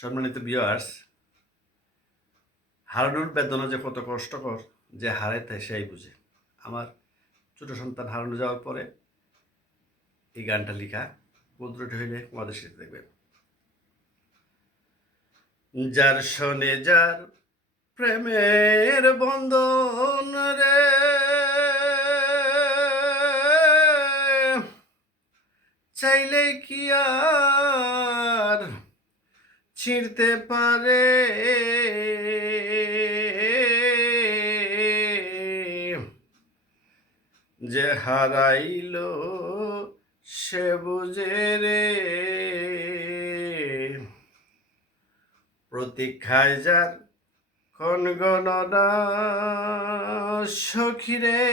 সম্মানিত ভিউয়ার্স, হারানোর বেদনা যে কত কষ্টকর, যে হারায় তাই সেই বুঝে। আমার ছোট সন্তান হারানো যাওয়ার পরে এই গানটা লিখা, বন্ধুটি হইলে তোমাদের সাথে দেখবেন। যার শোনে যার প্রেমের বন্ধন রে, চাইলে কি আর ছিঁড়তে পারে? যে হারাইল সে বুঝে রে, প্রতীক্ষায় যার কোন গণনা সখিরে,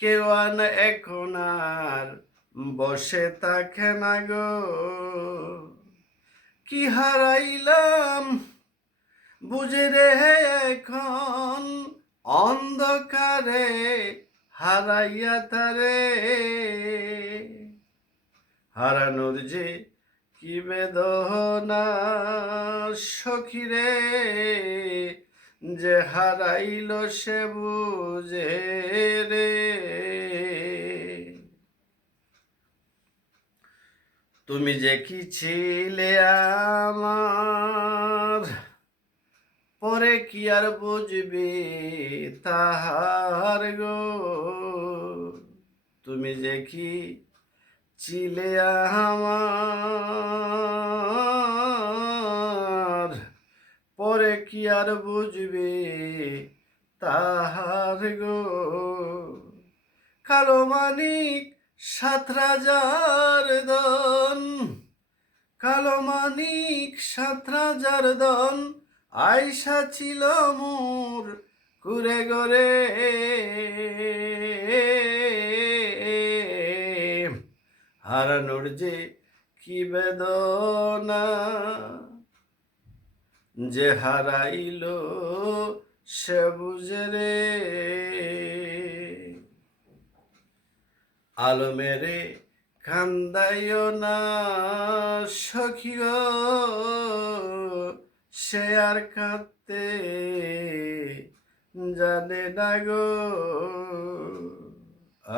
কেউ আন এখন আর বসে থাকে না গো। কি হারাইলাম বুঝে রে এখন, অন্ধকারে হারাইয়া তারে। হারানোর যে কি বেদনা সখিরে, যে হারাইল সে বুঝে রে। তুমি যে কি ছিলে আমার, পরে কি আর বুঝবি তাহার গো। তুমি যে কি ছিলে আমার, পরে কি আর বুঝবি তাহার গো। কালো মানিক 7,000 দন, কালো মানিক 7,000 দন, আয়সা ছিল মোর কুরে গরে। হারানোর যে কি বেদনা, যে হারাইল সে বুঝে রে। আলো মেরে কান্দাইও না সখী গো, সে আর কাঁদতে জানে না গো।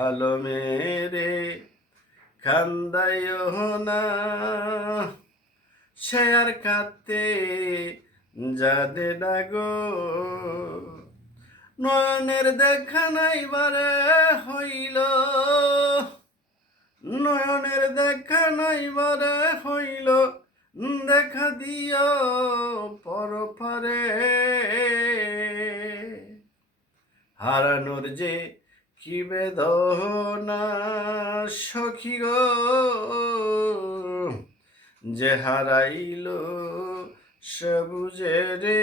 আলো মেরে কান্দাইও না, সে আর কাঁদতে জানে না গো। নয়নের দেখা নাই বারে হইল, নয়নের দেখা নাই বারে হইল, দেখা দিও পরপারে। হারানোর যে কি বেদনা সখী গো, যে হারাইল সে বুঝে রে।